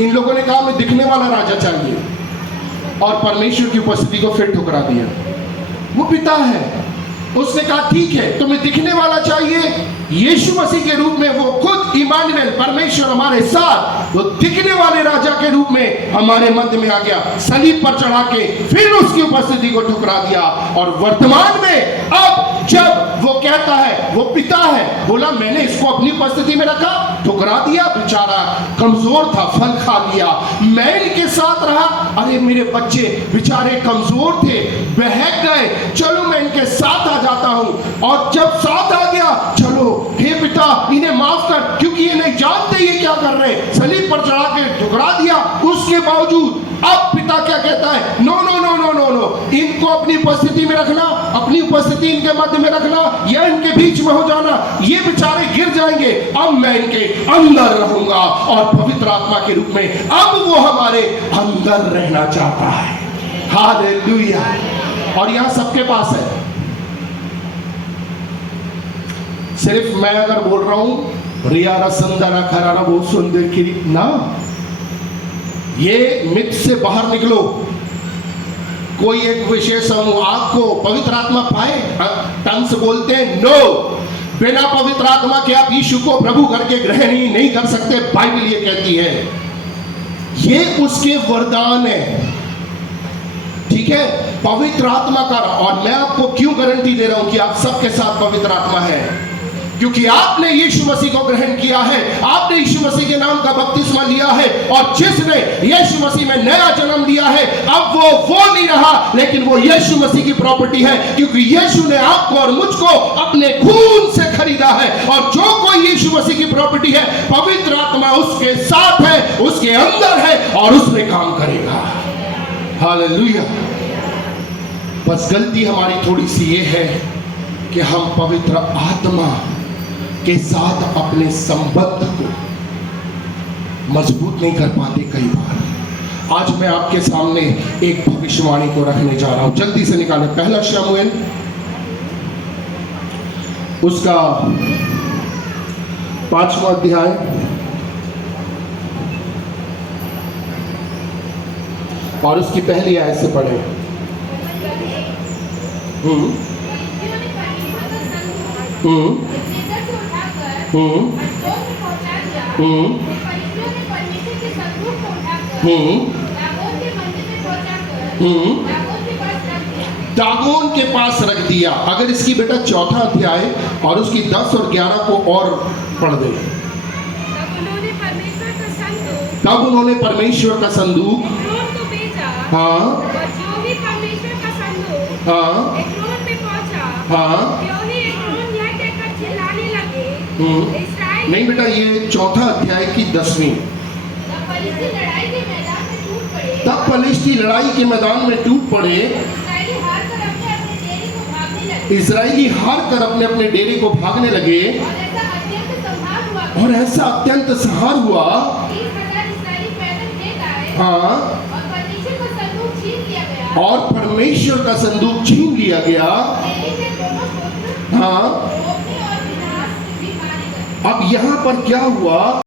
इन लोगों ने कहा हमें दिखने वाला राजा चाहिए, और परमेश्वर की उपस्थिति को फिर ठुकरा दिया। वो पिता है, उसने कहा ठीक है तुम्हें दिखने वाला चाहिए, यीशु मसीह के रूप में वो खुद इमानुएल परमेश्वर हमारे साथ, वो दिखने वाले राजा के रूप में हमारे मध्य में आ गया, सलीब पर चढ़ा के फिर उसकी उपस्थिति को ठुकरा दिया। और वर्तमान में अब जब वो कहता है, वो पिता है, बोला मैंने इसको अपनी उपस्थिति में रखा, ठुकरा दिया, बेचारा कमजोर था, फल खा लिया, मैं इनके साथ रहा, अरे मेरे बच्चे बेचारे कमजोर थे, बहक गए, चलो मैं इनके साथ आ जाता हूं। और जब साथ आ गया, चलो हे पिता इन्हें माफ कर, क्योंकि ये नहीं जानते ये क्या कर रहे हैं, सलीब पर चढ़ा के ठुकरा दिया। उसके बावजूद अब पिता क्या कहता है, no no no no no no, इनको अपनी उपस्थिति में रखना, अपनी उपस्थिति इनके मध्य में रखना, या इनके बीच में हो जाना, ये बेचारे गिर जाएंगे, अब मैं इनके अंदर रहूंगा। और पवित्र आत्मा के रूप में अब वो हमारे अंदर रहना चाहता है। हालेलुया। और यहां सबके पास है, सिर्फ मैं अगर बोल रहा हूं रियारा संदरा खरारा बहुत सुंदर की ना, ये मिथ से बाहर निकलो। कोई एक विशेष समूह आपको पवित्र आत्मा पाए, टंग से बोलते हैं, नो, बिना पवित्र आत्मा के आप यीशु को प्रभु करके ग्रहण ही नहीं कर सकते, बाइबल ये कहती है। ये उसके वरदान है, ठीक है, पवित्र आत्मा का। और मैं आपको क्यों गारंटी दे रहा हूं कि आप सबके साथ पवित्र आत्मा है, क्योंकि आपने यीशु मसीह को ग्रहण किया है, आपने यीशु मसीह के नाम का बपतिस्मा लिया है, और जिसने यीशु मसीह में नया जन्म लिया है, अब वो नहीं रहा, लेकिन वो यीशु मसीह की प्रॉपर्टी है, क्योंकि यीशु ने आपको और मुझको अपने खून से खरीदा है। और जो कोई यीशु मसीह की प्रॉपर्टी है, पवित्र आत्मा उसके साथ है, उसके अंदर है, और उसमें काम करेगा। हालेलुया। बस गलती हमारी थोड़ी सी ये है कि हम पवित्र आत्मा के साथ अपने संबंध को मजबूत नहीं कर पाते कई बार। आज मैं आपके सामने एक भविष्यवाणी को रखने जा रहा हूं, जल्दी से निकालें। पहला शमूएल उसका 5वां अध्याय और उसकी पहली आयत से पढ़ें। दागोन के पास रख दिया। अगर इसकी बेटा 4था अध्याय और उसकी 10 और 11 को और पढ़ दे। तब उन्होंने परमेश्वर का संदूक हाँ हाँ हाँ नहीं बेटा, ये 4था अध्याय की 10वीं। तब फलिश्ती लड़ाई के मैदान में टूट पड़े, इजराइली हार कर अपने अपने डेरे को भागने लगे, और ऐसा अत्यंत संहार हुआ हाँ, और परमेश्वर का संदूक छीन लिया गया। हाँ, अब यहां पर क्या हुआ?